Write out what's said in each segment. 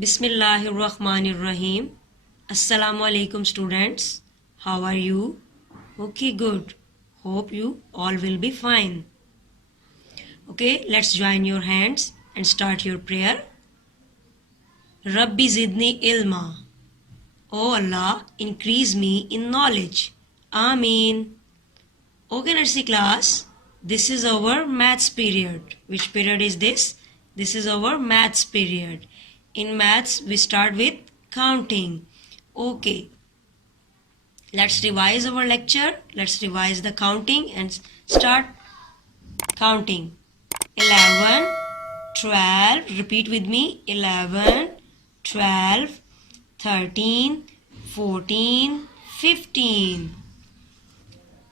Bismillahirrahmanirrahim. Assalamu alaikum students. How are you? Okay, good. Hope you all will be fine. Okay, let's join your hands and start your prayer. Rabbi zidni ilma. Oh Allah, increase me in knowledge. Ameen. Okay, nursery class. This is our maths period. Which period is this? This is our maths period. In maths, we start with counting. Okay. Let's revise our lecture. Let's revise the counting and start counting. 11, 12. Repeat with me. 11, 12, 13, 14, 15.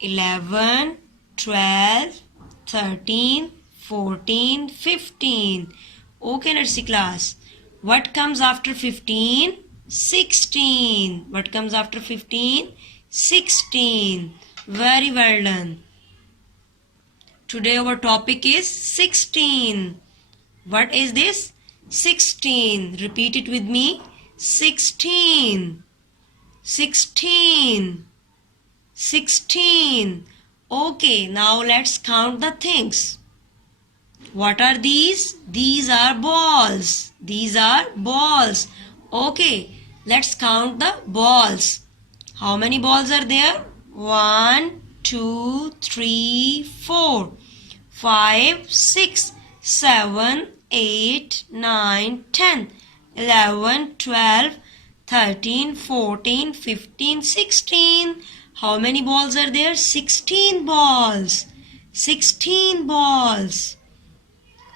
11, 12, 13, 14, 15. Okay, nursery class. What comes after 15? 16. What comes after 15? 16. Very well done. Today our topic is 16. What is this? 16. Repeat it with me. 16. 16. 16. Okay, now let's count the things. What are these? These are balls. These are balls. Okay, let's count the balls. How many balls are there? 1, 2, 3, 4, 5, 6, 7, 8, 9, 10, 11, 12, 13, 14, 15, 16. How many balls are there? 16 balls. 16 balls.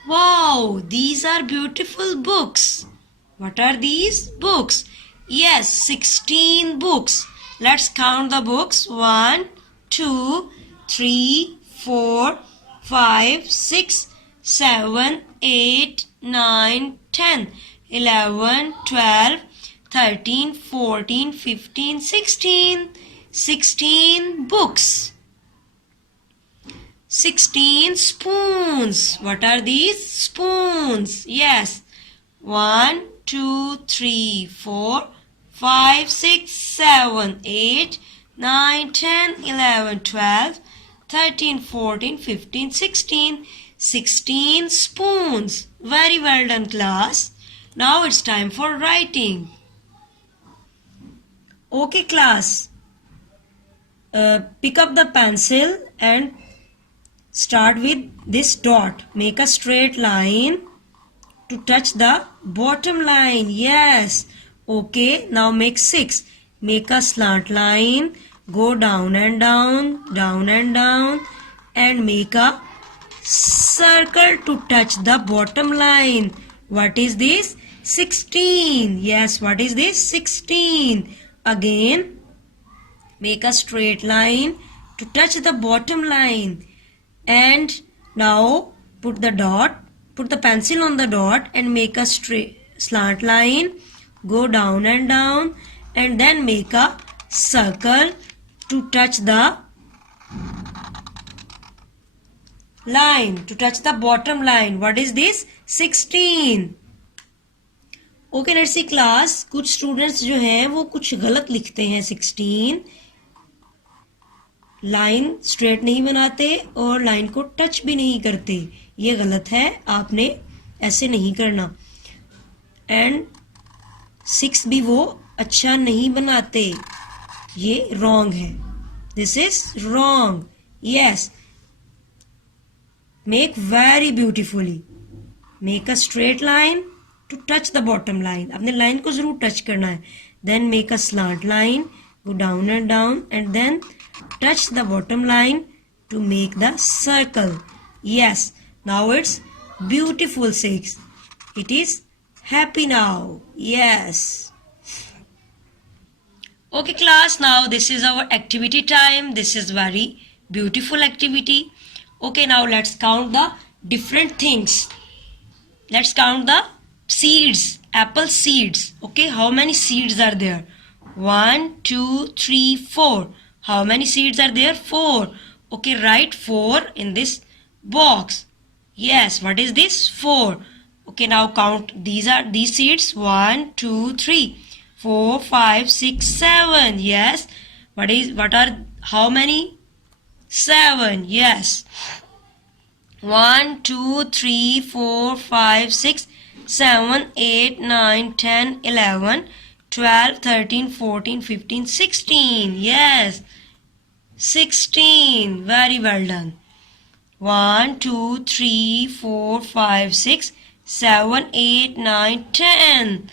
Wow, these are beautiful books. What are these? Books. Yes, 16 books. Let's count the books. 1, 2, 3, 4, 5, 6, 7, 8, 9, 10, 11, 12, 13, 14, 15, 16. 16 books. 16 spoons. What are these? Spoons. Yes. 1, 2, 3, 4, 5, 6, 7, 8, 9, 10, 11, 12, 13, 14, 15, 16. 16 spoons. Very well done, class. Now it's time for writing. Okay, class. Pick up the pencil and start with this dot. Make a straight line to touch the bottom line. Yes. Okay. Now make 6. Make a slant line. Go down and down, down and down, and make a circle to touch the bottom line. What is this? 16. Yes. What is this? 16. Again, make a straight line to touch the bottom line. And now put the pencil on the dot and make a straight slant line. Go down and down and then make a circle to touch the line, to touch the bottom line. What is this? 16. Okay nursery class, कुछ students जो हैं वो कुछ गलत लिखते हैं. 16 line straight नहीं बनाते और लाइन को टच भी नहीं करते. ये गलत है, आपने ऐसे नहीं करना. एंड 6 भी वो अच्छा नहीं बनाते. ये रॉन्ग है. This is wrong. Yes. Make very beautifully. Make a straight line to touch the bottom line. अपने लाइन को जरूर टच करना है. Then make a slant line, go down and then touch the bottom line to make the circle. Yes, now it's beautiful 6. It is happy now. Yes. Okay class, now this is our activity time. This is very beautiful activity. Okay, now let's count the different things. Let's count the seeds, apple seeds. Okay, how many seeds are there? 1, 2, 3, 4. How many seeds are there? 4. Okay, write 4 in this box. Yes, what is this? 4. Okay, now count. These seeds. 1, 2, 3, 4, 5, 6, 7. Yes. How many? 7. Yes. 1, 2, 3, 4, 5, 6, 7, 8, 9, 10, 11, 12, 13, 14, 15, 16. Yes. 16. Very well done. 1, 2, 3, 4, 5, 6, 7, 8, 9, 10.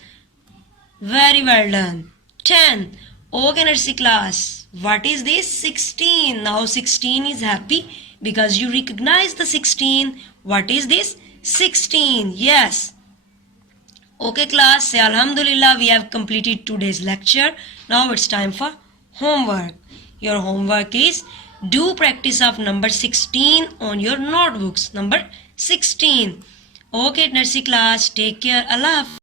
Very well done. 10. Okay, nursery class. What is this? 16. Now 16 is happy because you recognize the 16. What is this? 16. Yes. Okay, class. Say Alhamdulillah, we have completed today's lecture. Now it's time for homework. Your homework is do practice of number 16 on your notebooks. Number 16. Okay, nursery class. Take care. Allah Hafiz.